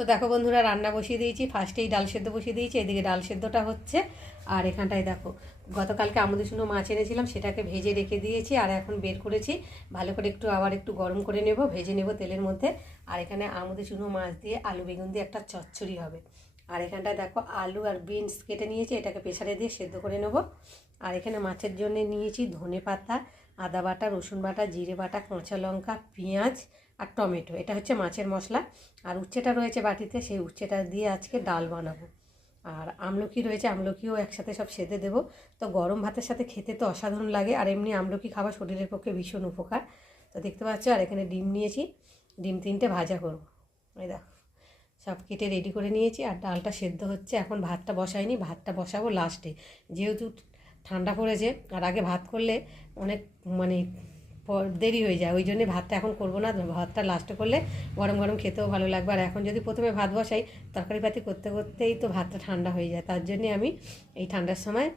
তো দেখো বন্ধুরা, রান্না বসিয়ে দিয়েছি। ফার্স্টেই ডাল সেদ্ধ বসিয়ে দিয়েছি, এদিকে ডাল সেদ্ধটা হচ্ছে। আর এখানটায় দেখো, গতকালকে আমুদের শুনো মাছ এনেছিলাম, সেটাকে ভেজে রেখে দিয়েছি। আর এখন বের করেছি, ভালো করে আবার একটু গরম করে নেব, ভেজে নেব তেলের মধ্যে। আর এখানে আমুদের শুনো মাছ দিয়ে আলু বেগুন দিয়ে একটা চচ্চড়ি হবে। আর এখানটায় দেখো আলু আর বিনস কেটে নিয়েছি, এটাকে প্রেসারে দিয়ে সেদ্ধ করে নেব। আর এখানে মাছের জন্য নিয়েছি ধনে পাতা, আদা বাটা, রসুন বাটা, জিরে বাটা, কাঁচা লঙ্কা, পেঁয়াজ আর টমেটো। এটা হচ্ছে মাছের মশলা। আর উচ্ছেটা রয়েছে বাটিতে, সেই উচ্ছেটা দিয়ে আজকে ডাল বানাবো। আর আমলকি রয়েছে, আমলকিও একসাথে সব সেদ্ধে দেবো। তো গরম ভাতের সাথে খেতে তো অসাধারণ লাগে। আর এমনি আমলকি খাওয়া শরীরের পক্ষে ভীষণ উপকার। তো দেখতে পাচ্ছ, আর এখানে ডিম নিয়েছি, ডিম 3টে ভাজা করবো। এই দেখো, সব কেটে রেডি করে নিয়েছি। আর ডালটা সেদ্ধ হচ্ছে, এখন ভাতটা বসাইনি, ভাতটা বসাবো লাস্টে। যেহেতু ঠান্ডা পড়েছে, আর আগে ভাত করলে অনেক মানে দেরি হয়ে যায়, ওই জন্যে ভাতটা এখন করবো না। ভাতটা লাস্টে করলে গরম গরম খেতেও ভালো লাগবে। আর এখন যদি প্রথমে ভাত বসাই, তরকারিপাতি করতে করতেই তো ভাতটা ঠান্ডা হয়ে যায়। তার জন্যে আমি এই ঠান্ডার সময়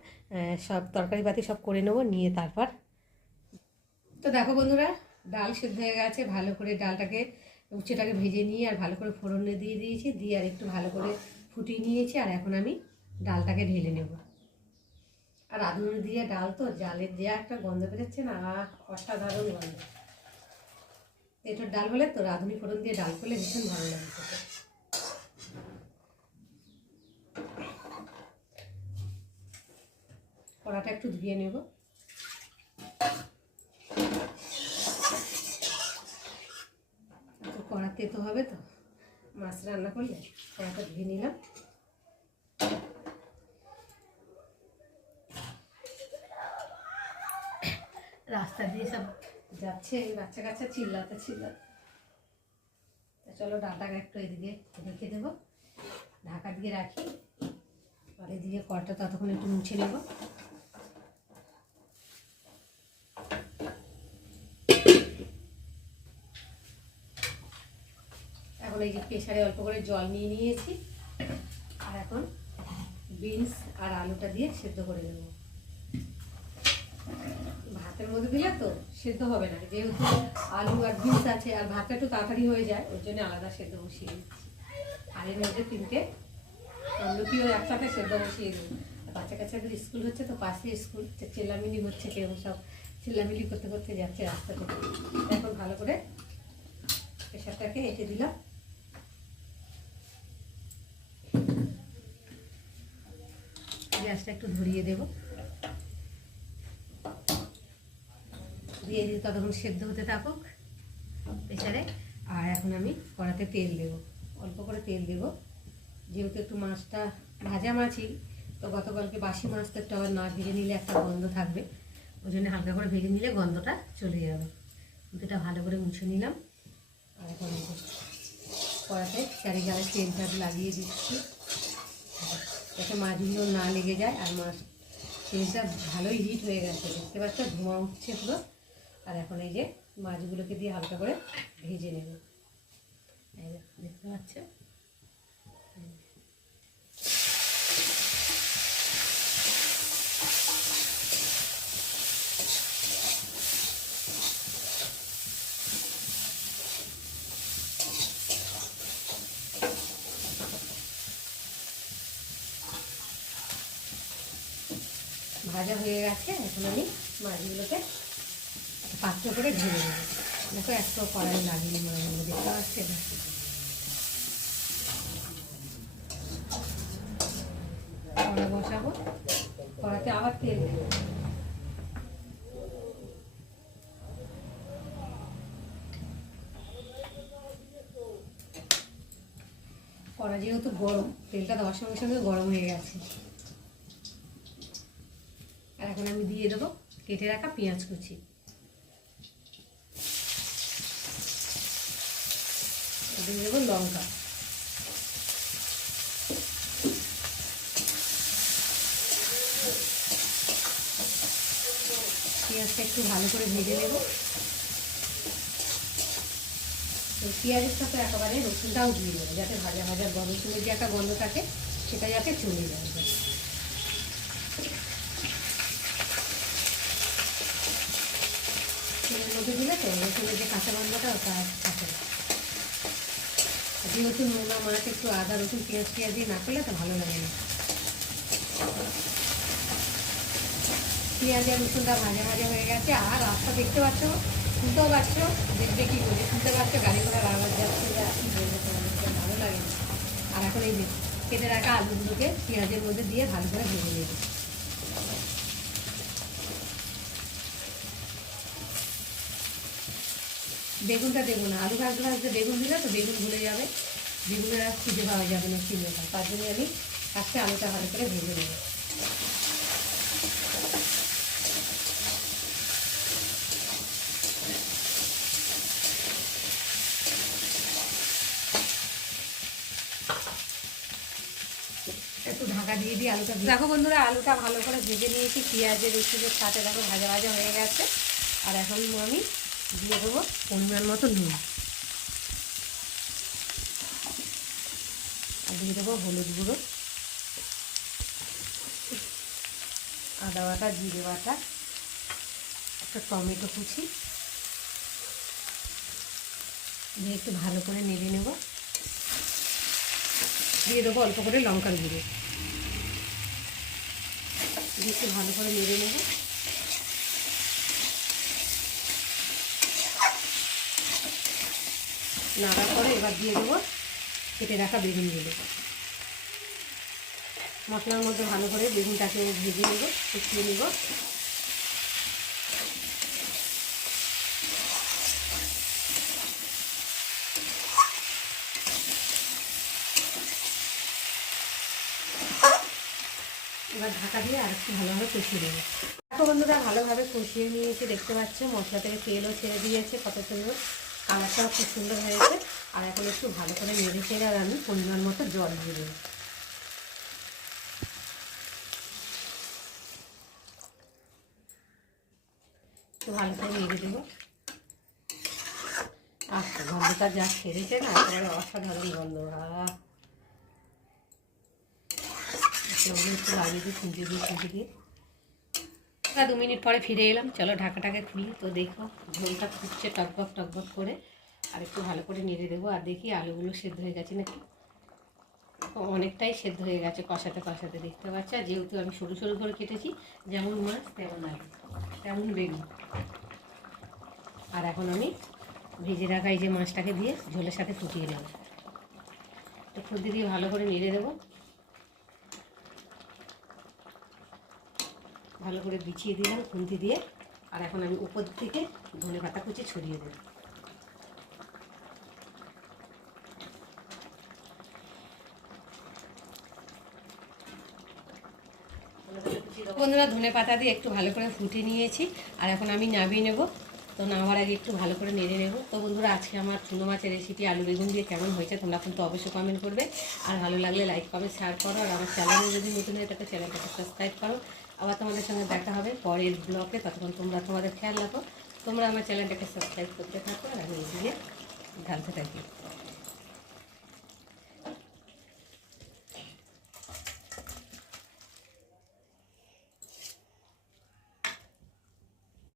সব তরকারিপাতি সব করে নেবো, নিয়ে তারপর। তো দেখো বন্ধুরা, ডাল সেদ্ধ হয়ে গেছে। ভালো করে ডালটাকে, উচ্ছেটাকে ভেজে নিয়ে আর ভালো করে ফোড়নে দিয়ে দিয়েছি, দিয়ে আর একটু ভালো করে ফুটিয়ে নিয়েছি। আর এখন আমি ডালটাকে ঢেলে নেব। আর রাঁধুনি দিয়ে ডাল তো, জালের যে একটা গন্ধ বেরোচ্ছে না, অসাধারণ গন্ধ। এটার ডাল বলে তো, রাঁধুনি ফোড়ন দিয়ে ডাল করলে ভীষণ ভালো লাগে খেতে। কড়াটা একটু ধুয়ে নেব। কড়াতে তো হবে তো, মাছ রান্না করলে কড়াটা ধুয়ে নিলাম। রাস্তা দিয়ে সব যাচ্ছে, বাচ্চা কাচ্চা চিল্লাতে। চলো ডালটাকে একটু এদিকে রেখে দেবো, ঢাকা দিয়ে রাখি। আর এদিকে কড়াটা ততক্ষণ একটু মুছে নেব। এখন এই যে প্রেসারে অল্প করে জল নিয়ে নিয়েছি। আর এখন বিনস আর আলুটা দিয়ে সেদ্ধ করে দেব। ভাতের মধ্যে দিলে তো সেদ্ধ হবে না, যেহেতু আলু আর বিনস আছে, আর ভাতটা একটু তাড়াতাড়ি হয়ে যায়, ওই জন্য আলাদা সেদ্ধ বসিয়ে দিচ্ছি। আর এর মধ্যে 3টে আমলকিও একসাথে সেদ্ধ বসিয়ে দেবো। বাচ্চা কাচ্চাদের স্কুল হচ্ছে তো, পাশে স্কুল, চেল্লামিলি হচ্ছে, কেউ সব চিল্লামিলি করতে করতে যাচ্ছে রাস্তা থেকে। এখন ভালো করে প্রেসারটাকে এঁটে দিলাম। গ্যাসটা একটু ধরিয়ে দেব, দিয়ে দিই, ততক্ষণ সেদ্ধ হতে থাকুক প্রেসারে। আর এখন আমি কড়াতে তেল দেব, অল্প করে তেল দেব, যেহেতু একটু মাছটা ভাজা মাছই তো, গতকালকে বাসি মাছ তো একটু আবার না ভেজে নিলে একটা গন্ধ থাকবে, ওই জন্য হালকা করে ভেজে নিলে গন্ধটা চলে যাবে। এটা ভালো করে মুছে নিলাম। আর এখন কড়াতে চারিগালে তেলটা লাগিয়ে দিচ্ছি, যাতে মাছগুলো না লেগে যায়। আর মাছ তেলটা ভালোই হিট হয়ে গেছে, দেখতে পাচ্ছ ধোঁয়া উঠছে পুরো। আর এখন এই যে মাছগুলোকে দিয়ে হালকা করে ভেজে নেব, দেখতে পাচ্ছ। ভাজা হয়ে গেছে, এখন আমি মাছগুলোকে পাত্র করে ঢেলে নেব। দেখো একটু কড়াই লাগিয়ে মাছগুলো, দেখতে পাচ্ছে না। কড়া বসাবো, কড়াতে আবার তেল দেবো। কড়া যেহেতু গরম, তেলটা দেওয়ার সঙ্গে সঙ্গে গরম হয়ে গেছে। আর এখন আমি দিয়ে দেবো কেটে রাখা পেঁয়াজ কুচি, দিয়ে দেবো লঙ্কা, পেঁয়াজটা একটু ভালো করে ভেজে নেব। পেঁয়াজের সাথে একেবারে রসুনটাও দিয়ে দেবো, যাতে ভাজা ভাজা রসুনের যে একটা গন্ধ থাকে সেটা যাতে চলে যায়। তেলের মধ্যে দিলে তো রসুনের যে কাঁচা গন্ধটা ওটা থাকে। যেহেতু নোনা মাছ একটু আদা রসুন পেঁয়াজ দিয়ে না করলে তো ভালো লাগে না। পেঁয়াজ আর রসুনটা ভাজা ভাজা হয়ে গেছে। আর রাস্তা দেখতে পাচ্ছ, শুনতেও পাচ্ছ, দেখবে কি করে শুনতে পাচ্ছ গাড়ি ঘোড়ার আওয়াজ যাচ্ছে, কি বলবো তোমাদের, ভালো লাগে না। আর এখন এই কেটে রাখা আলুগুলোকে পেঁয়াজের মধ্যে দিয়ে ভালো করে ভেজে নেবে। বেগুনটা দেবো না, আলু ভাজতে ভাজতে বেগুন দিলে তো বেগুন ভুলে যাবে, বেগুনের আর খুঁজে পাওয়া যাবে না চিহ্নটা। তার জন্য আমি আজকে আলুটা ভালো করে ভেজে নেব। একটু ঢাকা দিয়ে দিই আলুটা। দেখো বন্ধুরা, আলুটা ভালো করে ভেজে নিয়েছি পেঁয়াজের রসুনের সাথে। দেখো ভাজা ভাজা হয়ে গেছে। আর এখন আমি দিয়ে দেবো পরিমাণ মতো নুন, আর দিয়ে দেবো হলুদ গুঁড়ো, আদা বাটা, জিরে বাটা, একটা টমেটো কুচি দিয়ে একটু ভালো করে নেড়ে নেব। দিয়ে দেবো অল্প করে লঙ্কার গুঁড়ো দিয়ে একটু ভালো করে নেড়ে নেব। নাড়ার পরে এবার দিয়ে দেবো কেটে রাখা বেগুনগুলো। মশলার মধ্যে ভালো করে বেগুনটাকে ভেজে নেব, কুচিয়ে নেব। এবার ঢাকা দিয়ে আর একটু ভালোভাবে কষিয়ে দেবো। দেখো বন্ধুরা, ভালোভাবে কষিয়ে নিয়েছি, দেখতে পাচ্ছ মশলা থেকে তেলও ছেড়ে দিয়েছে, কত সুন্দর কালারটাও খুব সুন্দর হয়েছে। আর এখন একটু ভালো করে নেড়ে চেড়ে আর আমি পরিমাণ মতো জল দিয়ে দেবো। একটু ভালো করে নেড়ে দেবো। আচ্ছা, গন্ধটা যা ছেড়েছে না, একেবারে অসাধারণ গন্ধ। একটু লাগিয়ে দিই, খুঁজে দিয়ে 2 মিনিট পরে ফিরে এলাম। চলো ঢাকাটাকে খুলি। তো দেখো ঝোলটা ফুটছে টকবক করে। আর একটু ভালো করে নেড়ে দেবো। আর দেখি আলুগুলো সেদ্ধ হয়ে গেছে নাকি। অনেকটাই সেদ্ধ হয়ে গেছে কষাতে কষাতে, দেখতে পাচ্ছ। আর যেহেতু আমি সরু সরু করে কেটেছি, যেমন মাছ তেমন আলু তেমন বেগুন। আর এখন আমি ভেজে রাখা এই যে মাছটাকে দিয়ে ঝোলের সাথে ফুটিয়ে দেবো। তো খুন্তি দিয়ে ভালো করে নেড়ে দেবো, ভালো করে বিছিয়ে দিলাম খুন্তি দিয়ে। আর এখন আমি উপর থেকে ধনেপাতা কুচি ছড়িয়ে দেবো। বন্ধুরা, ধনেপাতা দিয়ে একটু ভালো করে ফুটিয়ে নিয়েছি। আর এখন আমি নামিয়ে নেব। তো নামার আগে একটু ভালো করে নেড়ে নেব। তো বন্ধুরা, আজকে আমার চুনো মাছের রেসিপি আলু বেগুন দিয়ে কেমন হয়েছে তোমরা কিন্তু অবশ্যই কমেন্ট করবে। আর ভালো লাগলে লাইক কমেন্ট শেয়ার করো। আর আমার চ্যানেলে যদি নতুন হয়ে থাকে চ্যানেলটাকে সাবস্ক্রাইব করো। আবার তোমাদের সঙ্গে দেখা হবে পরের ব্লগে। ততক্ষণ তোমরা তোমাদের খেয়াল রাখো। তোমরা আমার চ্যানেলটাকে সাবস্ক্রাইব করতে থাকো আর আমি এদিকে ঢালতে থাকি।